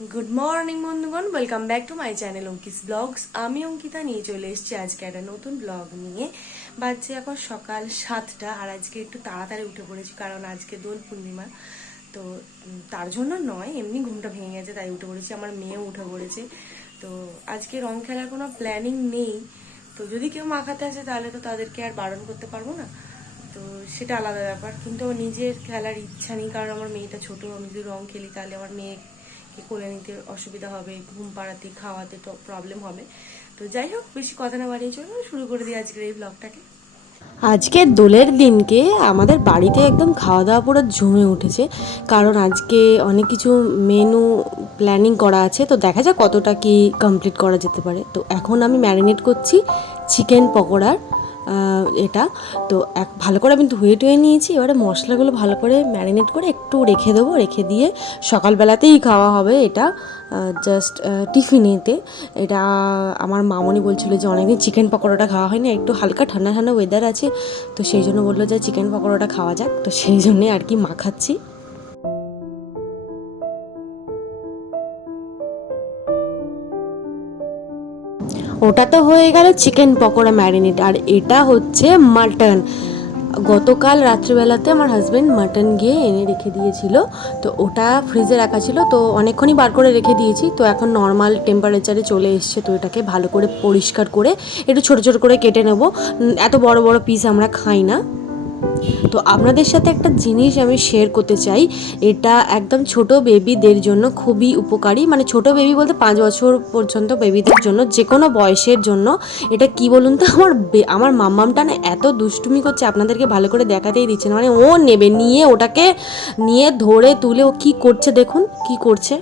Good morning বন্ধুগণ, welcome back to my channel Anki's blogs. আমি অঙ্কিতা নিয়ে চলে এসেছি আজকে একটা নতুন ব্লগ নিয়ে। বাজছে এখন সকাল 7টা, আর আজকে একটু তাড়াতাড়ি উঠে পড়েছি কারণ আজকে দোল পূর্ণিমা। তো তার জন্য নয়, এমনি ঘুমটা ভেঙে গেছে তাই উঠে পড়েছি। আমার মেয়েও উঠে পড়েছে। তো আজকে রং খেলার কোনো প্ল্যানিং নেই। তো যদি কেউ মাখাতে আসে তাহলে তো তাদেরকে আর বারণ করতে পারবো না, তো সেটা আলাদা ব্যাপার। কিন্তু আমার নিজের খেলার ইচ্ছা নেই কারণ আমার মেয়েটা ছোট। আমি যদি রং খেলি তাহলে আমার মেয়েকে কোলে নিতে অসুবিধা হবে, ঘুম পাড়াতে খাওয়াতে তো প্রবলেম হবে। তো যাই হোক, বেশি কথা না বাড়িয়ে চলো শুরু করে দিই আজকের এই ব্লগটাকে। আজকে দোলের দিনকে আমাদের বাড়িতে একদম খাওয়া দাওয়া পুরো জমে উঠেছে, কারণ আজকে অনেক কিছু মেনু প্ল্যানিং করা আছে। তো দেখা যাক কতটা কি কমপ্লিট করা যেতে পারে। তো এখন আমি ম্যারিনেট করছি চিকেন পকোড়ার এটা। তো ভালো করে আমি ধুয়ে টুয়ে নিয়েছি। এবারে মশলাগুলো ভালো করে ম্যারিনেট করে একটু রেখে দেবো, রেখে দিয়ে সকালবেলাতেই খাওয়া হবে এটা, জাস্ট টিফিনেতে। এটা আমার মামনি বলছিল যে অনেকদিন চিকেন পকোড়াটা খাওয়া হয় না, একটু হালকা ঠান্ডা ঠান্ডা ওয়েদার আছে, তো সেই জন্য বললো যে চিকেন পকোড়াটা খাওয়া যাক। তো সেই জন্যে আর কি মাখাচ্ছি। ওটা তো হয়ে গেল চিকেন পকোড়া ম্যারিনেট, আর এটা হচ্ছে মাটন। গতকাল রাত্রিবেলাতে আমার হাজব্যান্ড মাটন গিয়ে এনে রেখে দিয়েছিল, তো ওটা ফ্রিজে রাখা ছিল, তো অনেকক্ষণই বার করে রেখে দিয়েছি। তো এখন নর্মাল টেম্পারেচারে চলে এসছে। তো এটাকে ভালো করে পরিষ্কার করে একটু ছোটো ছোটো করে কেটে নেব। এত বড় বড় পিস আমরা খাই না। তো আপনাদের সাথে একটা জিনিস আমি শেয়ার করতে চাই। এটা একদম ছোট বেবিদের জন্য খুবই উপকারী, মানে ছোট বেবি বলতে 5 বছর পর্যন্ত বেবিদের জন্য, যে কোনো বয়সের জন্য। এটা কি বলুন তো, আমার মাম্মামটা না এত দুষ্টুমি করছে, আপনাদেরকে ভালো করে দেখাতেই দিচ্ছে না। মানে ও নেবে, নিয়ে ওটাকে নিয়ে ধরে তুলে ও কি করছে, দেখুন কি করছে।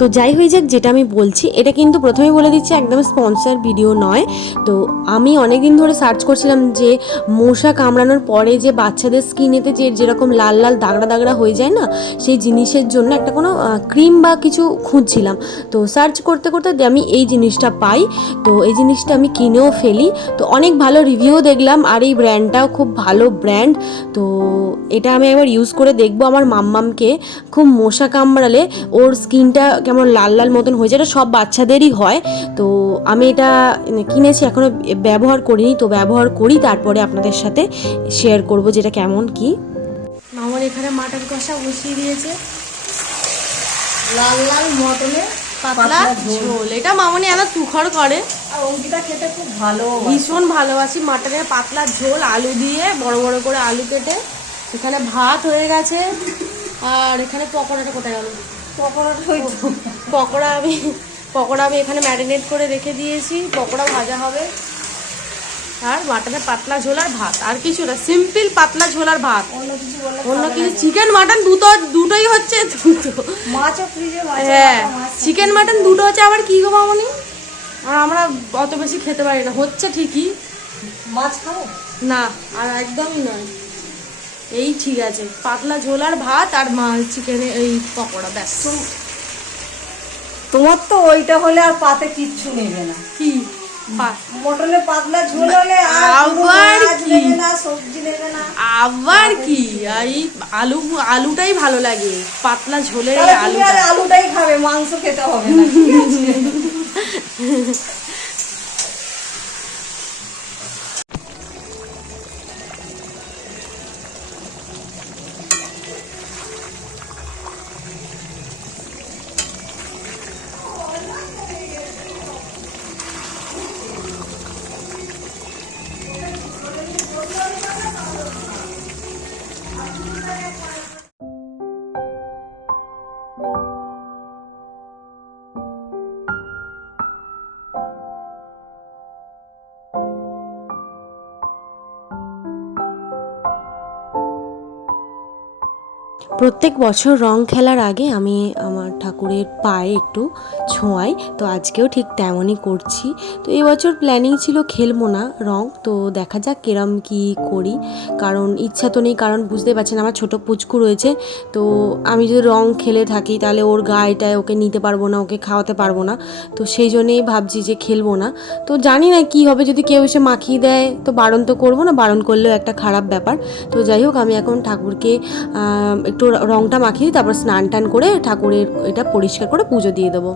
তো যাই হয়ে যাক, যেটা আমি বলছি, এটা কিন্তু প্রথমেই বলে দিচ্ছি একদম স্পন্সর ভিডিও নয়। তো আমি অনেক দিন ধরে সার্চ করছিলাম যে মশা কামড়ানোর পরে যে বাচ্চাদের স্কিনেতে যে যেরকম লাল লাল দাগড়া দাগড়া হয়ে যায় না, সেই জিনিসের জন্য একটা কোনো ক্রিম বা কিছু খুঁজছিলাম। তো সার্চ করতে করতে আমি এই জিনিসটা পাই। তো এই জিনিসটা আমি কিনেও ফেলি। তো অনেক ভালো রিভিউ দেখলাম, আর এই ব্র্যান্ডটাও খুব ভালো ব্র্যান্ড। তো এটা আমি একবার ইউজ করে দেখবো। আমার মাম্মামকে খুব মশা কামড়ালে ওর স্কিনটা কেমন লাল লাল মতন হয়ে যায়, এটা সব বাচ্চাদেরই হয়। তো আমি এটা কিনেছি, এখনও ব্যবহার করিনি। তো ব্যবহার করি, তারপরে আপনাদের সাথে শেয়ার করব যেটা কেমন কি। মামন এখানে মাটন কষা বসিয়ে দিয়েছে, লাল লাল মটনে পাতলা ঝোল। এটা মামনি এত তুখর করে, আর অঙ্কিতা খেতে খুব ভালো। ভীষণ ভালোবাসি। মাটনের পাতলা ঝোল আলু দিয়ে, বড় বড় করে আলু কেটে। এখানে ভাত হয়ে গেছে, আর এখানে পকোড়াটা কোথায় গেল? পকোড়াটা ওই তো। পকোড়া আমি এখানে ম্যারিনেট করে রেখে দিয়েছি, পকোড়া ভাজা হবে। আর মাটনের পাতলা ঝোল আর ভাত, আর কিছু না, সিম্পল পাতলা ঝোল আর ভাত। অন্য কিছু বললে অন্য খাবে কিছু না। চিকেন মাটন দুটোই হচ্ছে, দুটো। মাছও ফ্রিজে, হ্যাঁ, চিকেন মাটন দুটো হচ্ছে, আবার কি গো মামনি? আর আমরা অত বেশি খেতে পারি না, হচ্ছে ঠিকই মাছ খাবো না, আর একদমই নয়। এই ঠিক আছে, পাতলা ঝোল আর ভাত আর চিকেনের এই পকোড়া, ব্যাস। তোমার তো ওইটা হলে আর পাতে কিচ্ছু নেবে না। কি মটনের পাতলা ঝোল হলে আর আবার মাছ কি? নেবে না, সবজি নেবে না। আবার কি? এই আলুটাই ভালো লাগে, পাতলা ঝোলের এই তাহলে তুমি আর আলুটা। আলুটাই খাবে, মাংস খেতে হবে না, ঠিক আছে? প্রত্যেক বছর রং খেলার আগে আমি আমার ঠাকুরের পায়ে একটু ছোঁয়াই, তো আজকেও ঠিক তেমনই করছি। তো এই বছর প্ল্যানিং ছিল খেলবো না রং, তো দেখা যাক কিরম কি করি, কারণ ইচ্ছা তো নেই, কারণ বুঝতে পারছেন আমার ছোট পুচকু রয়েছে, তো আমি যদি রং খেলে থাকি তাহলে ওর গায়েটায় ওকে নিতে পারবো না, ওকে খাওয়াতে পারবো না, তো সেই জন্যেই ভাবছি যে খেলবো না। তো জানি না কি হবে, যদি কেউ এসে মাখিয়ে দেয় তো বারণ তো করবো না, বারণ করলেও একটা খারাপ ব্যাপার। তো যাই হোক, আমি এখন ঠাকুরকে একটু রংটা মাখিয়ে তারপর স্নান টান করে ঠাকুরের এটা পরিষ্কার করে পুজো দিয়ে দেবো।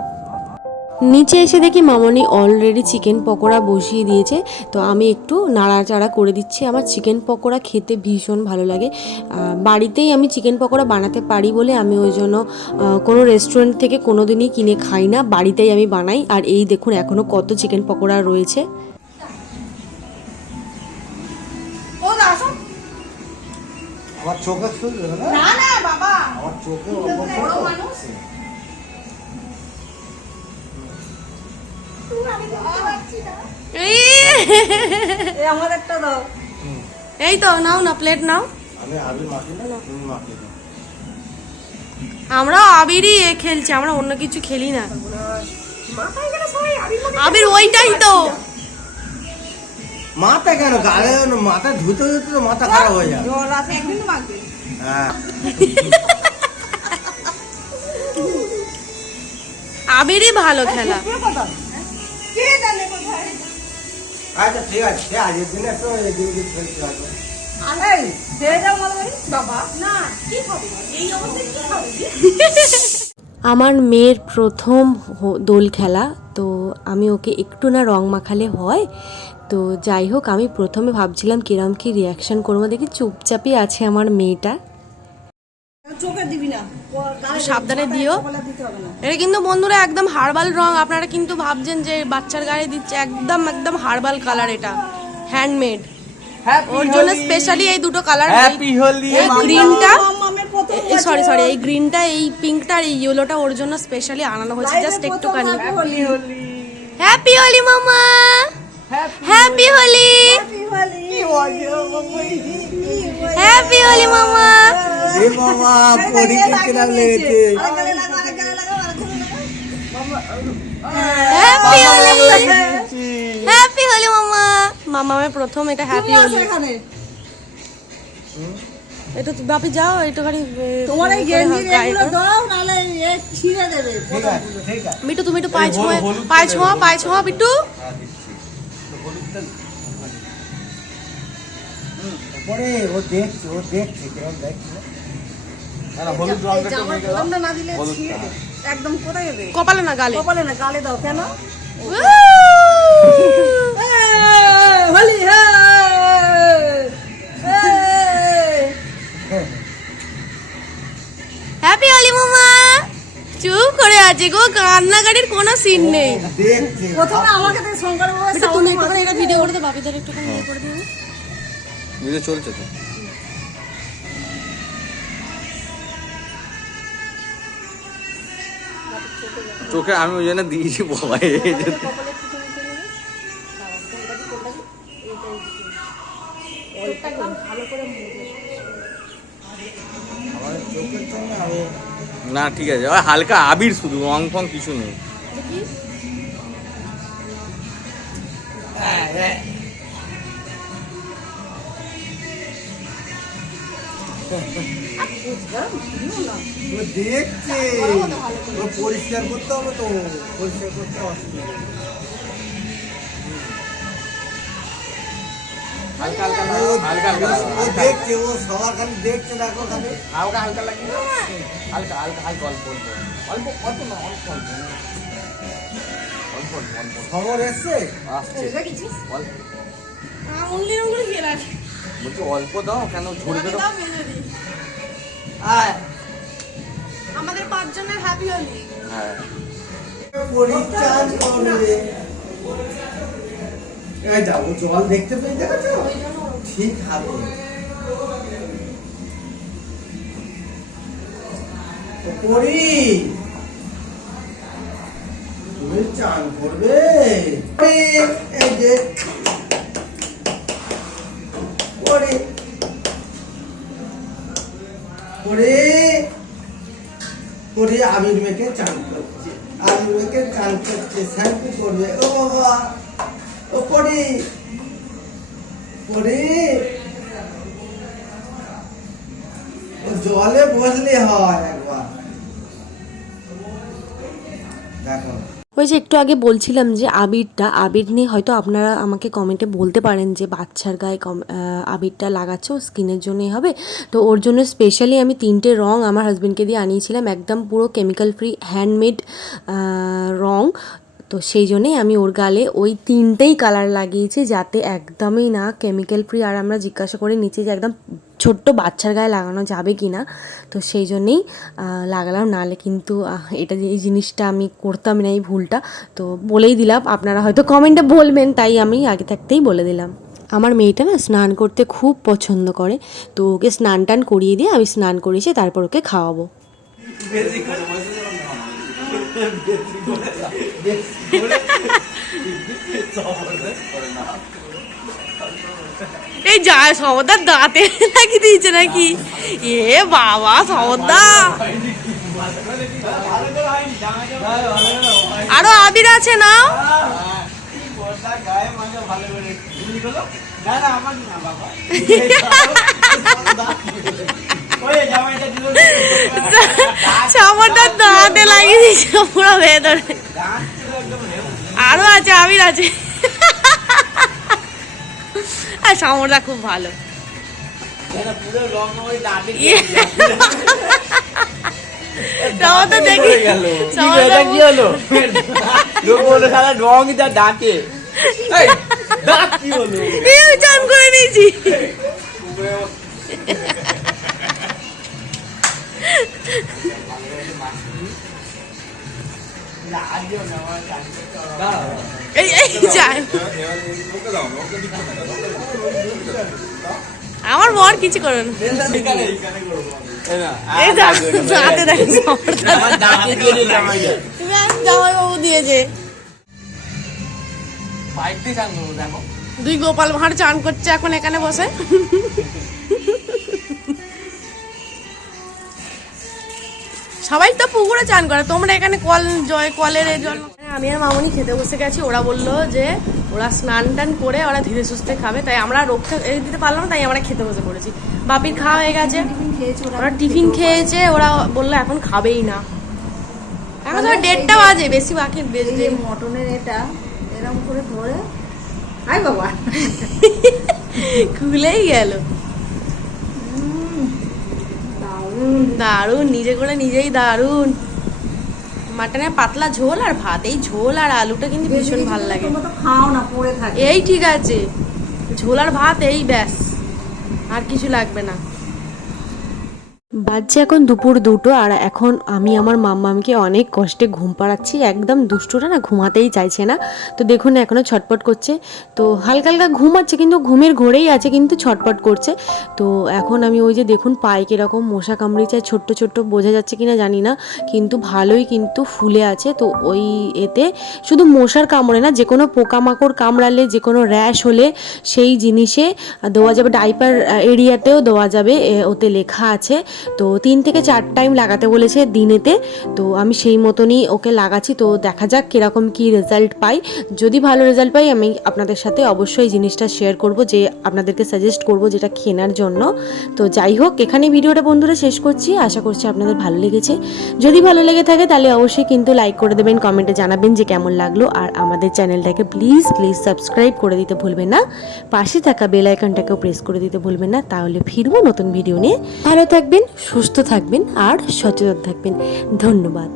নিচে এসে দেখি মামনি অলরেডি চিকেন পকোড়া বসিয়ে দিয়েছে, তো আমি একটু নাড়াচাড়া করে দিচ্ছি। আমার চিকেন পকোড়া খেতে ভীষণ ভালো লাগে, বাড়িতেই আমি চিকেন পকোড়া বানাতে পারি বলে আমি ওই জন্য কোনো রেস্টুরেন্ট থেকে কোনো দিনই কিনে খাই না, বাড়িতেই আমি বানাই। আর এই দেখুন এখনও কত চিকেন পকোড়া রয়েছে। আমার চোখে শুনবে না, না না বাবা, আমার চোখে বড় মানুষ এই আমার একটা দাও। এই তো নাও না, প্লেট নাও। আমি আবির মাখি না, তুমি মাখি না। আমরা আবিরই খেলছি, আমরা অন্য কিছু খেলি না। আবির ওইটাই তো। মাথা কেন গালে, মাথা ধুতে ধুতে তো মাথা খারাপ হয়ে যায়। জল আছে একদিন তো মাখবে। হ্যাঁ, আবিরই ভালো খেলা। কে জানে কোথায়? আচ্ছা ঠিক আছে, সে আজের দিনে একটু এদিকে ফেলতে হবে। এই ছেড়ে যাও মালবাড়ি বাবা, না কি খাবে এই অবস্থায়, কি খাবে? আমার মেয়ের প্রথম দোল খেলা, তো আমি ওকে একটু না রং মাখালে হয়। তো যাই হোক, আমি প্রথমে ভাবছিলাম কিরম কি রিয়াকশন করবো, দেখি চুপচাপই আছে আমার মেয়েটা। চোখে দিবি না, সাবধানে দিও। দিতে হবে না। এটা কিন্তু বন্ধুরা একদম হার্বাল রং, আপনারা কিন্তু ভাবছেন যে বাচ্চার গায়ে দিচ্ছে, একদম একদম হার্বাল কালার, এটা হ্যান্ডমেড। ওর জন্য স্পেশালি এই দুটো কালার, এই গ্রিনটা, মামের প্রথম সরি সরি, এই গ্রিনটা, এই পিঙ্কটা আর এই ইয়েলোটা ওর জন্য স্পেশালি আনানো হয়েছে, জাস্ট একটুখানি। হ্যাপি হোলি মামা, হ্যাপি হোলি, হ্যাপি হোলি মামা। এ বাবা, পরীক্ষা কেনা লেগেছে। হ্যাপি হোলি, হ্যাপি হোলি মামা। মামামের প্রথম এটা হ্যাপি হোলি। এটা তো বাপি যাও একটুখানি তোমার এই গেঞ্জির এগুলো দাও, নালে এ ছিঁড়ে দেবে। ঠিক আছে, ঠিক আছে। বিট্টু তুমি একটু পায়ে ছোঁয়া, পায়ে ছোঁয়া, পায়ে ছোঁয়া বিট্টু। পরে ও দেখছে কেমন দেখছে। হলুদ রঙটা তো হয়ে গেল। জামাটা না দিলে ছিঁড়ে দেবে। একদম কোথায় দেবে? কপালে না গালে। কপালে না, গালে দাও। কেন? উউ! হোলি হে, হ্যাপি হোলি মামা। চুপ করে আছে গো, কান্নাকাটির কোনো সিন নেই। দেখছে। প্রথমে আমাকে তো শঙ্কর বাবা বিট্টু তুমি একটুখানি এটা ভিডিও করে দাও, বাপিদের একটুখানি ইয়ে করে দিও। ভিডিও চলছে তো। চোখে আমি ওই জন্য দিয়েছি বাবা, এই যে না ঠিক আছে, ওই হালকা আবির, শুধু রং ফং কিছু নেই। ও দেখছে, ও পরিষ্কার করতে হবে তো, পরিষ্কার করতে অসুবিধা। হালকা হালকা হালকা ও দেখছে, ও সবার খালি দেখছে, দেখো খালি। হালকা হালকা লাগিয়ে হালকা হালকা হালকা অল্প অল্প অল্প অল্প না অল্প অল্প অল্প অল্প অল্প খবর এসছে? আসছে অল্প, অনলি রঙের খেলা। বলছি অল্প দাও, কেন ঝরে দেবো। আয় আমাদের 5 জনের হ্যাপি হোলি। হ্যাঁ, পরিচান করবে। এই যাও, জল দেখতে পেয়ে দেখেছো? ঠিক হাতে। পরি, তুমি চান করবে? এই যে পরি, পরে পরে আবির মেখে চান করছে, আবির মেখে চান করছে, শ্যাম্পু করবে। ও বাবা, ও পরে পরে ও জলে বসলে হয় একবার, দেখো। ওই যে একটু আগে বলছিলাম যে আবির নিয়ে হয়তো আপনারা আমাকে কমেন্টে বলতে পারেন যে বাচ্চার গায়ে আবিরটা লাগাচ্ছ স্কিনের জন্যই হবে। তো ওর জন্য স্পেশালি আমি 3টে রং আমার হাজব্যান্ডকে দিয়ে আনিয়েছিলাম, একদম পুরো কেমিক্যাল ফ্রি হ্যান্ডমেড রং। তো সেই জন্যেই আমি ওর গালে ওই 3টেই কালার লাগিয়েছি, যাতে একদমই না কেমিক্যাল ফ্রি। আর আমরা জিজ্ঞাসা করে নিচ্ছি যে একদম ছোট্ট বাচ্চার গায়ে লাগানো যাবে কি না, তো সেই জন্যেই লাগালাম। নাহলে কিন্তু এই জিনিসটা আমি করতাম না, এই ভুলটা। তো বলেই দিলাম, আপনারা হয়তো কমেন্টে বলবেন, তাই আমি আগে থাকতেই বলে দিলাম। আমার মেয়েটা না স্নান করতে খুব পছন্দ করে, তো ওকে স্নান টান করিয়ে দিয়ে আমি স্নান করিয়েছি, তারপর ওকে খাওয়াবো। এই যা সমদার দাঁতে লাগিয়ে দিয়েছে নাকি? এ বাবা সমদা, আরো আবির আছে না? সামরটার দাঁতে লাগিয়ে দিয়েছে পুরো ভেতরে। আরো আছে, আবির আছে। আর সামরটা খুব ভালো। দেখি চান করে নিয়েছি। আমার বর কিছু করেন, জামাইবাবু দিয়েছে। দুই গোপাল ভাঁড় চান করছে এখন এখানে বসে। সবাই তো পুকুরে চান করে, তোমরা এখানে কলের জল। আমি আর মামনি খেতে বসে গেছি। ওরা বললো যে ওরা স্নান টান করে ওরা ধীরে সুস্থে খাবে, তাই আমরা রক্ষা দিতে পারলাম না, তাই আমরা খেতে বসে পড়েছি। বাপির খাওয়া হয়ে গেছে, ওরা টিফিন খেয়েছে। ওরা বললো এখন খাবেই না, এখন তো 1:30 বাজে, বেশি বাকি। মটনের এটা এরকম করে ধরে আয় বাবা খুলেই গেল। দারুন, নিজে করে নিজেই দারুন। মাটনের পাতলা ঝোল আর ভাত, এই ঝোল আর আলুটা কিন্তু ভীষণ ভালো লাগে। খাও না, পড়ে থাকে। এই ঠিক আছে, ঝোল আর ভাত, এই ব্যাস, আর কিছু লাগবে না। বাজছে এখন দুপুর 2টো, আর এখন আমি আমার মাম্মামকে অনেক কষ্টে ঘুম পাড়াচ্ছি। একদম দুষ্টুটা না ঘুমাতেই চাইছে না, তো দেখুন এখনও ছটপট করছে। তো হালকা হালকা ঘুমাচ্ছে, কিন্তু ঘুমের ঘোরেই আছে, কিন্তু ছটপট করছে। তো এখন আমি ওই যে দেখুন পায়ে কীরকম মশা কামড়েছে, ছোট্ট ছোট্ট, বোঝা যাচ্ছে কিনা জানি না, কিন্তু ভালোই কিন্তু ফুলে আছে। তো ওই এতে শুধু মশার কামড়ে না, যে কোনো পোকামাকড় কামড়ালে, যে কোনো র্যাশ হলে সেই জিনিসে দেওয়া যাবে, ডাইপার এরিয়াতেও দেওয়া যাবে, ওতে লেখা আছে। তো 3 থেকে 4 টাইম লাগাতে বলেছে দিনেতে, তো আমি সেই মতনই ওকে লাগাচ্ছি। তো দেখা যাক কীরকম কী রেজাল্ট পাই। যদি ভালো রেজাল্ট পাই আমি আপনাদের সাথে অবশ্যই জিনিসটা শেয়ার করব, যে আপনাদেরকে সাজেস্ট করব যেটা কেনার জন্য। তো যাই হোক, এখানে ভিডিওটা বন্ধুরা শেষ করছি। আশা করছি আপনাদের ভালো লেগেছে। যদি ভালো লেগে থাকে তাহলে অবশ্যই কিন্তু লাইক করে দেবেন, কমেন্টে জানাবেন যে কেমন লাগলো। আর আমাদের চ্যানেলটাকে প্লিজ সাবস্ক্রাইব করে দিতে ভুলবেন না, পাশে থাকা বেল আইকনটাকেও প্রেস করে দিতে ভুলবেন না। তাহলে ফিরবো নতুন ভিডিও নিয়ে। ভালো থাকবেন, সুস্থ থাকবেন আর সচেতন থাকবেন। ধন্যবাদ।